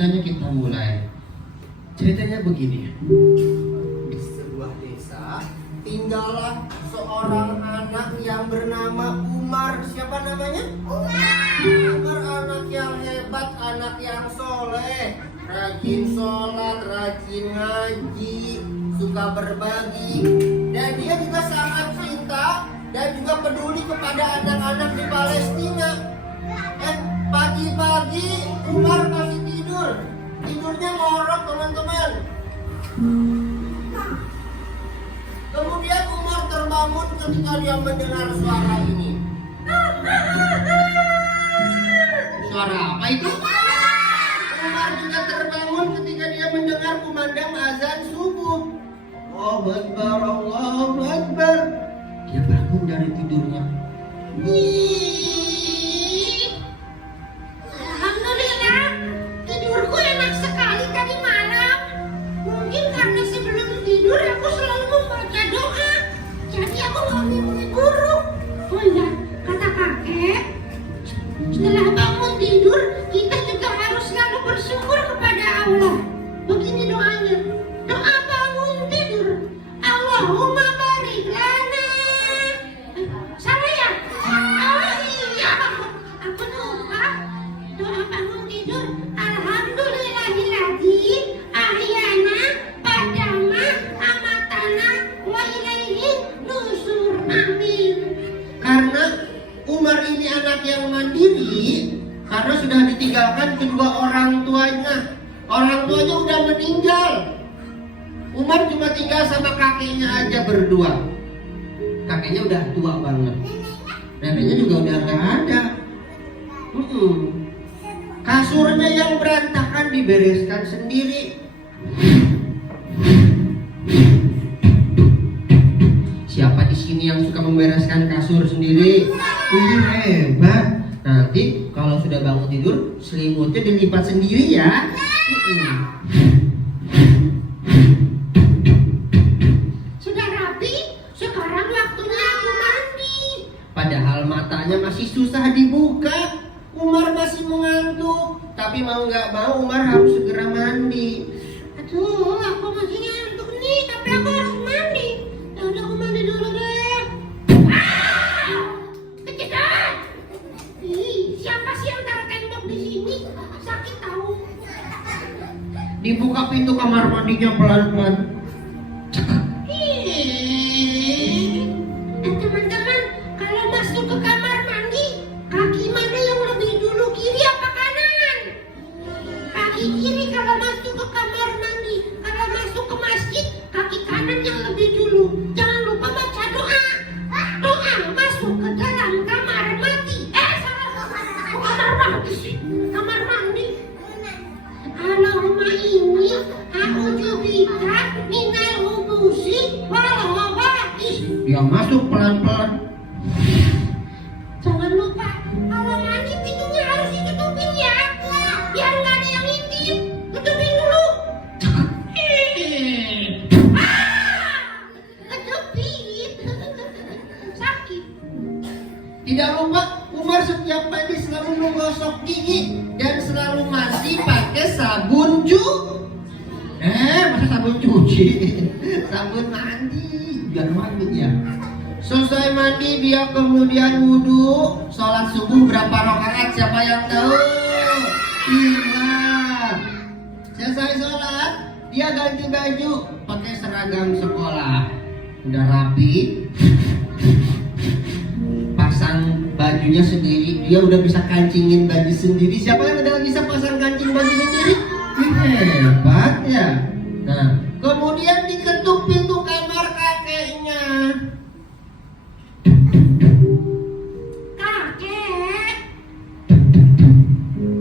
ceritanya kita mulai. Ceritanya begini. Di sebuah desa tinggallah seorang anak yang bernama Umar. Siapa namanya? Umar anak yang hebat, anak yang soleh, rajin sholat, rajin ngaji, suka berbagi, dan dia juga sangat cinta dan juga peduli kepada anak-anak di Palestina. Pagi-pagi Umar masih tidur, tidurnya ngorok teman-teman. Kemudian Umar terbangun ketika dia mendengar suara ini. Suara apa itu? Umar juga terbangun ketika dia mendengar kumandang azan subuh. Allahu Akbar, Allahu Akbar. Dia bangun dari tidurnya. Alhamdulillah, tidurku enak sekali tadi malam. Mungkin karena sebelum tidur aku selalu membaca doa, jadi aku nggak mimpi buruk. Oh iya, kata kakek, setelah bangun tidur kita juga harus selalu bersyukur kepada Allah. Begini doanya, doa bangun tidur, Allahumma barik lana. Salah ya? Oh iya, aku lupa. Doa bangun tidur, alhamdulillahilladzi ahyana ba'dama amatana wa ilaihi nusur. Amin. Karena Umar ini anak yang mandiri, karena sudah ditinggalkan kedua orang tuanya. Orang tuanya udah meninggal. Umar cuma tinggal sama kakeknya aja berdua. Kakeknya udah tua banget. Neneknya juga udah nggak ada. Kasurnya yang berantakan dibereskan sendiri. Siapa di sini yang suka membereskan kasur sendiri? Ini hebat. Nanti kalau sudah bangun tidur, selimutnya dilipat sendiri ya. Sudah rapi, sekarang waktunya aku mandi. Padahal matanya masih susah dibuka. Umar masih mengantuk. Tapi mau nggak mau Umar harus segera mandi. Aduh, aku masih ngantuk nih, tapi aku harus mandi. Ya udah, aku mandi dulu deh. Kejedot! Ih, siapa sih yang taruh tembok di sini? Sakit tahu. Dibuka pintu kamar mandinya pelan-pelan. Teman-teman, kalau masuk ke kamar mandi, kaki mana yang lebih dulu, kiri apa kanan? Kaki kiri kalau masuk ke kamar mandi. Kalau masuk ke masjid, kaki kanan yang lebih dulu. Jangan lupa baca doa. Doa masuk ke dalam kamar mandi. Salah. Kamar mandi sih. Kamar mandi. Allahumma inni a'udzubika minal khubusi wal khaba'is. Dia masuk pelan-pelan. Jangan lupa, kalau mandi pintunya harus ditutupin ya, biar nggak ada yang ngintip. Tutupin dulu. Ketepit. Sakit. Tidak lupa Umar setiap pagi selalu menggosok gigi dan selalu mandi pakai sabun masa sabun cuci? Sabun mandi, biar mandi ya. Selesai mandi dia kemudian wudhu, sholat subuh berapa rakaat? Siapa yang tahu? 5. Selesai sholat, dia ganti baju, pakai seragam sekolah, udah rapi, pasang bajunya sendiri, dia udah bisa kancingin baju sendiri. Siapa yang udah bisa pasang kancing baju sendiri? Hebat ya. Nah, kemudian diketuk pintu kamar kakeknya. Kakek.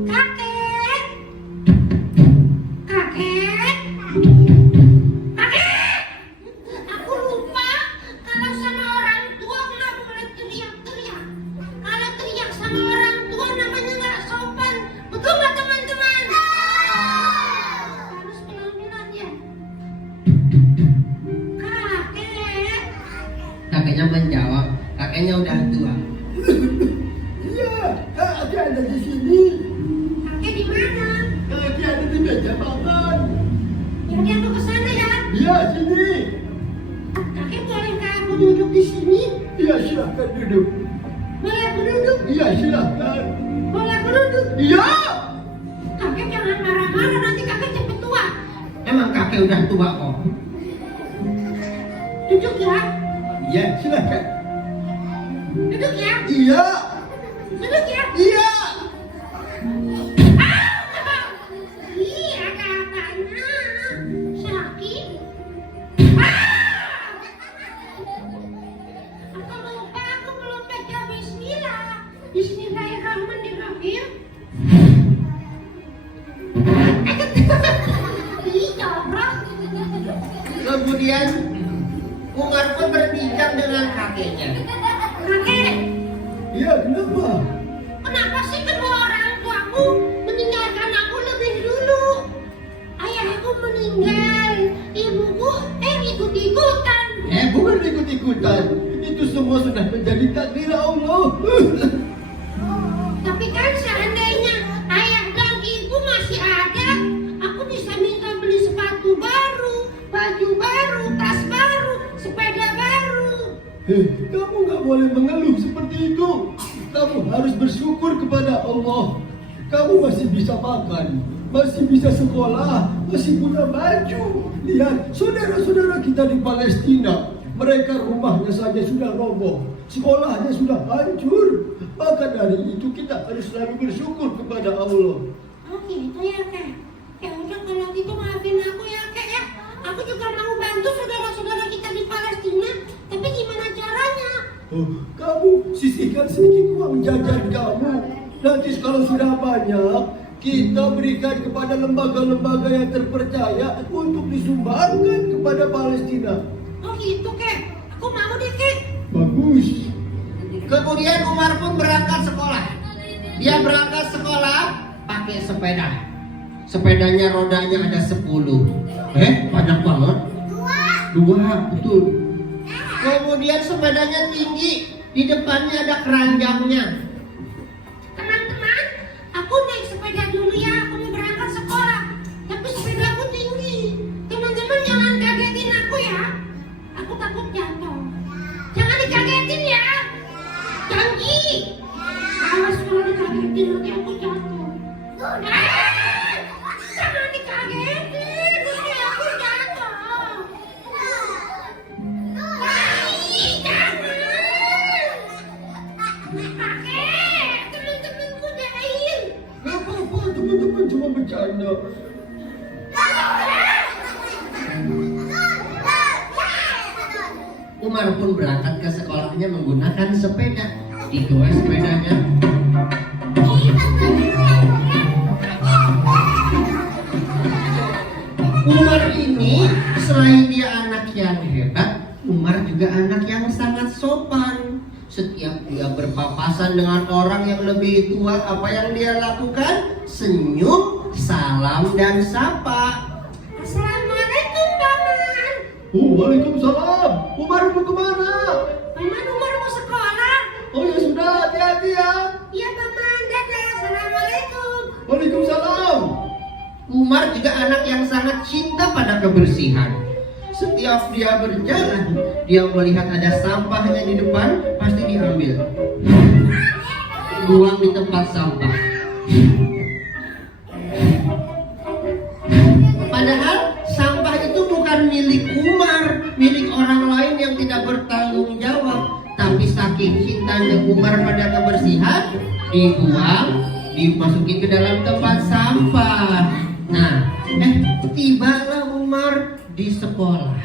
Kakek. Kakek. Kakek. Aku lupa kalau sama orang tua nggak boleh teriak-teriak. Kalau teriak sama orang tua namanya nggak sopan. Betul nggak teman-teman? Harus pelan-pelan udah jam makan. Jadi aku ke sana ya. Iya, sini. Kakek bolehkah aku duduk di sini? Iya, silahkan duduk. Boleh aku duduk? Iya, silahkan. Boleh aku duduk? Iya. Kakek jangan marah-marah, nanti kakek cepet tua. Emang kakek udah tua kok. Duduk ya. Iya, silahkan. Duduk ya. Iya. Duduk ya. Iya. Iya katanya sakit. Aku belum baca Bismillah. Bismillahirrahmanirrahim. Iya, bro. Kemudian Umar pun berbincang dengan kakeknya. Kakek, Iya, kenapa? kenapa sih kedua orang tuaku meninggalkan aku lebih dulu? Ayahku meninggal, ibuku ikut-ikutan. Bukan ikut-ikutan. Itu semua sudah menjadi takdir Allah. Tapi kan seandainya ayah dan ibu masih ada, aku bisa minta beli sepatu baru, baju baru, tas baru, sepeda baru. Kamu nggak boleh mengeluh seperti itu. Kamu harus bersyukur kepada Allah. Kamu masih bisa makan, masih bisa sekolah, masih punya baju. Lihat, saudara-saudara kita di Palestina, mereka rumahnya saja sudah roboh, sekolahnya sudah hancur. Maka dari itu kita harus selalu bersyukur kepada Allah. Oh gitu ya kek. Ya udah kalau gitu maafin aku ya kek ya. Aku juga mau bantu saudara-saudara kita di Palestina. Tapi gimana caranya? Kamu sisihkan sedikit uang jajan kamu. Nanti kalau sudah banyak, kita berikan kepada lembaga-lembaga yang terpercaya untuk disumbangkan kepada Palestina. Oh gitu kek. Aku mau deh kek. Bagus. Kemudian Umar pun berangkat sekolah. Dia berangkat sekolah pakai sepeda. Sepedanya rodanya ada 10. Banyak banget. Dua, betul. Kemudian sepedanya tinggi, di depannya ada keranjangnya. Teman-teman, aku naik sepeda dulu ya. Aku mau berangkat sekolah. Tapi sepeda aku tinggi. Teman-teman jangan kagetin aku ya. Aku takut jatuh. Jangan dikagetin ya. Janji. Awas kalau dikagetin nanti aku jatuh. Jangan dikagetin nanti aku jatuh. Jangan. Kakek, temen-temenku jahil. Gak apa-apa, teman-teman cuma bercanda. Umar pun berangkat ke sekolahnya menggunakan sepeda. Digoes sepedanya. Umar ini selain dia anak yang hebat, Umar juga anak yang sangat sopan. Setiap dia berpapasan dengan orang yang lebih tua, apa yang dia lakukan? Senyum, salam, dan sapa. Assalamualaikum, Paman. Waalaikumsalam. Umar mau kemana? Paman, Umar mau sekolah. Oh ya sudah, hati-hati ya. Iya, Paman. Dadah. Assalamualaikum. Waalaikumsalam. Umar juga anak yang sangat cinta pada kebersihan. Setiap dia berjalan, dia melihat ada sampahnya di depan, pasti diambil. Buang di tempat sampah. Padahal sampah itu bukan milik Umar, milik orang lain yang tidak bertanggung jawab. Tapi saking cintanya Umar pada kebersihan, dibuang, dimasukin ke dalam tempat sampah. Nah, tibalah Umar di sekolah.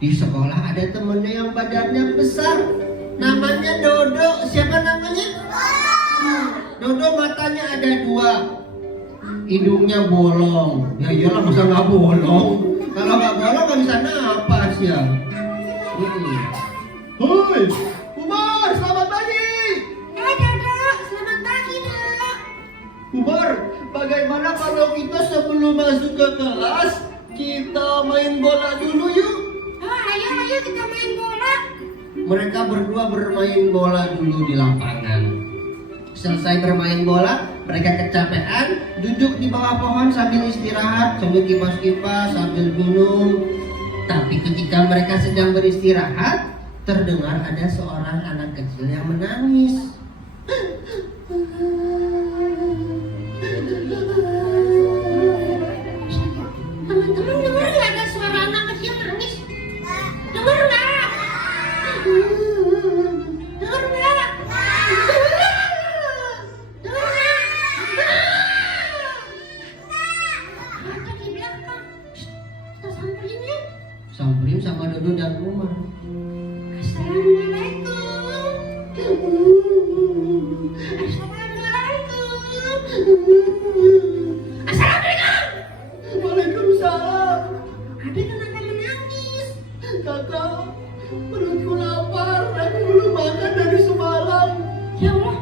Di sekolah ada temennya yang badannya besar, namanya Dodo. Siapa namanya? Dodo matanya ada 2, hidungnya bolong. Ya iyalah, masa nggak bolong? Kalau nggak bolong nggak bisa napas ya. Hoi, Umar, selamat pagi. Dodo. Selamat pagi, Dok. Umar, bagaimana kalau kita sebelum masuk ke kelas, kita main bola dulu yuk? Oh, ayo kita main bola. Mereka berdua bermain bola dulu di lapangan. Selesai bermain bola, mereka kecapean, duduk di bawah pohon sambil istirahat, sambil kipas-kipas, sambil minum. Tapi ketika mereka sedang beristirahat, terdengar ada seorang anak kecil yang menangis. Teman-teman dengar nggak ada suara anak kecil nangis? Dengar nggak? Dengar nggak? Dengar nggak? Ada di belakang. Kita samperin ya. Samperin sama Dodo dan Umar. Assalamualaikum. Assalamualaikum. Assalamualaikum. Waalaikumsalam. Abi kenapa menangis? Kakak, perutku lapar. Aku belum makan dari semalam. Ya Allah,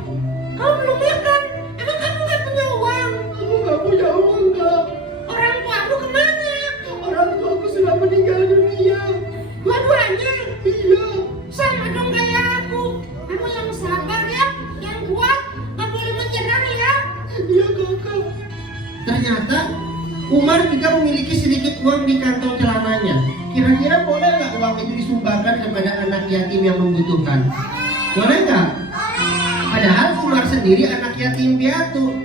kamu belum makan. Emang kamu nggak punya uang? Aku nggak punya uang, Kak. Orang tuamu kemana? Orang tuaku sudah meninggal dunia. Dua-duanya. Iya. Sama dong kayak aku. Kamu yang sabar ya, yang kuat, nggak boleh menyerah ya. Iya, Kakak. Ternyata Umar juga memiliki sedikit uang di kantong celananya. Kira-kira boleh nggak uang itu disumbangkan kepada anak yatim yang membutuhkan? Boleh nggak? Padahal Umar sendiri anak yatim piatu.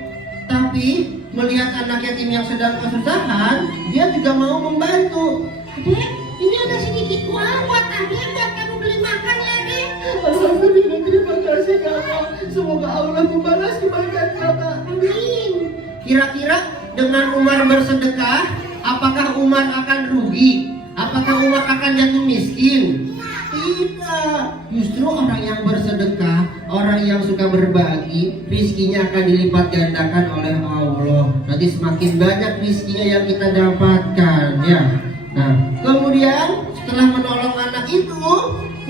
Tapi melihat anak yatim yang sedang kesusahan, dia juga mau membantu. Adek, ini ada sedikit uang buat Adek, buat kamu beli makan ya, Adek. Alhamdulillah, terima kasih, Kakak. Semoga Allah membalas kebaikan Kakak. Amin. Kira-kira dengan Umar bersedekah, apakah Umar akan rugi? Apakah Umar akan jatuh miskin? Tidak. Justru orang yang bersedekah, orang yang suka berbagi, rizkinya akan dilipat gandakan oleh Allah. Nanti semakin banyak rizkinya yang kita dapatkan, ya. Nah, kemudian setelah menolong anak itu,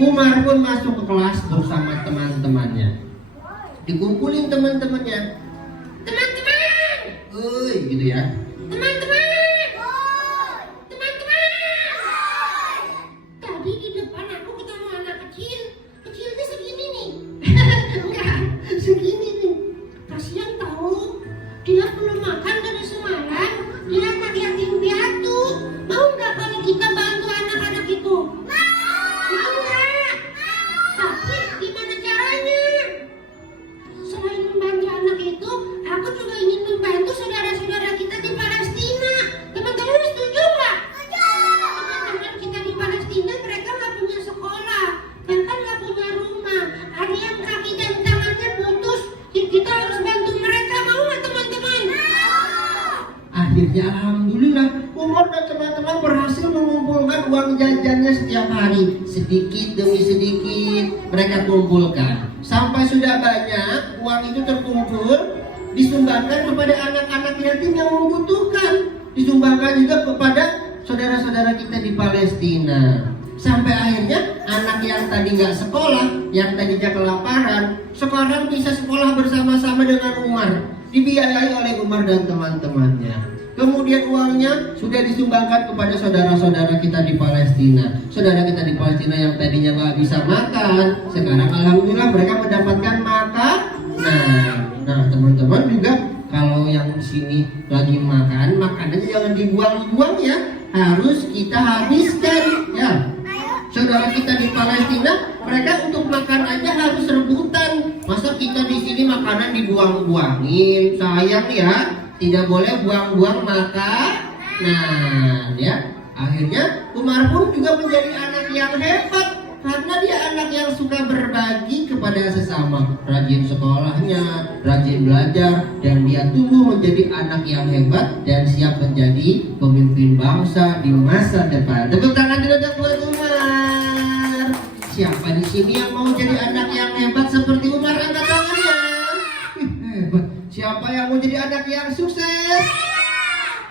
Umar pun masuk ke kelas bersama teman-temannya. Dikumpulin teman-temannya. Teman-teman, Gitu ya. teman-teman, teman-teman. Tadi di depan aku ketemu anak kecil. Kecilnya segini nih. Enggak, segini nih. Kasihan tahu. Dia belum makan dari semalam. Dia anak yatim piatu. Mau nggak kalau kita bantu anak-anak itu? Mau nggak? Tapi gimana caranya? Selain membantu anak itu, aku juga ingin membantu saudara-saudara kita di Palestina. Teman-teman setuju nggak? Teman-teman kita di Palestina, mereka nggak punya sekolah, bahkan nggak punya rumah. Ada yang kaki dan tangannya putus. Kita harus bantu mereka. Mau nggak teman-teman? Akhirnya alhamdulillah Umar dan teman-teman berhasil mengumpulkan uang jajannya setiap hari. Sedikit demi sedikit mereka kumpulkan. Sampai sudah banyak uang itu terkumpul, disumbangkan kepada anak-anak yatim yang membutuhkan. Disumbangkan juga kepada saudara-saudara kita di Palestina. Sampai akhirnya anak yang tadi nggak sekolah, yang tadinya kelaparan, sekarang bisa sekolah bersama-sama dengan Umar. Dibiayai oleh Umar dan teman-temannya. Kemudian uangnya sudah disumbangkan kepada saudara-saudara kita di Palestina. Saudara kita di Palestina yang tadinya nggak bisa makan, sekarang alhamdulillah mereka mendapatkan makan. Nah teman-teman juga kalau yang di sini lagi makan, makanannya jangan dibuang-buang ya, harus kita habiskan ya. Saudara kita di Palestina, mereka untuk makan aja harus rebutan. Masa kita di sini makanan dibuang-buangin? Sayang ya, tidak boleh buang-buang makan. Nah, ya, akhirnya Umar pun juga menjadi anak yang hebat karena dia anak yang suka berbagi kepada sesama. Rajin sekolahnya, rajin belajar, dan dia tumbuh menjadi anak yang hebat dan siap menjadi pemimpin bangsa di masa depan. Tepuk tangan dulu buat Umar. Siapa di sini yang mau jadi anak yang hebat seperti Umar? Angkat tangannya. Hebat. Siapa yang mau jadi anak yang sukses?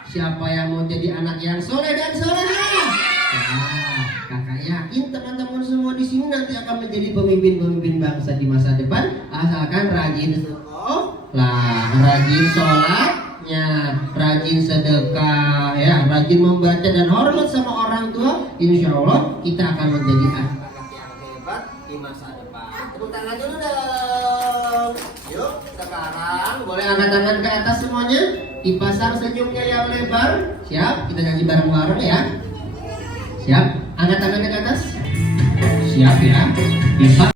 Siapa yang mau jadi anak yang soleh dan soleha? Nah, kakak yakin teman-teman semua di sini nanti akan menjadi pemimpin-pemimpin bangsa di masa depan, asalkan rajin sekolah, rajin sholatnya, rajin sedekah, ya, rajin membaca dan hormat sama orang tua. Insya Allah kita akan menjadi anak yang hebat di masa depan. Tepuk tangan dulu dong. Yuk, kita Sekarang boleh angkat tangan ke atas semuanya. Dipasang senyumnya yang lebar. Siap? Kita nyanyi bareng-bareng ya. Siap? Angkat tangannya ke atas. Siap ya. Dipasang.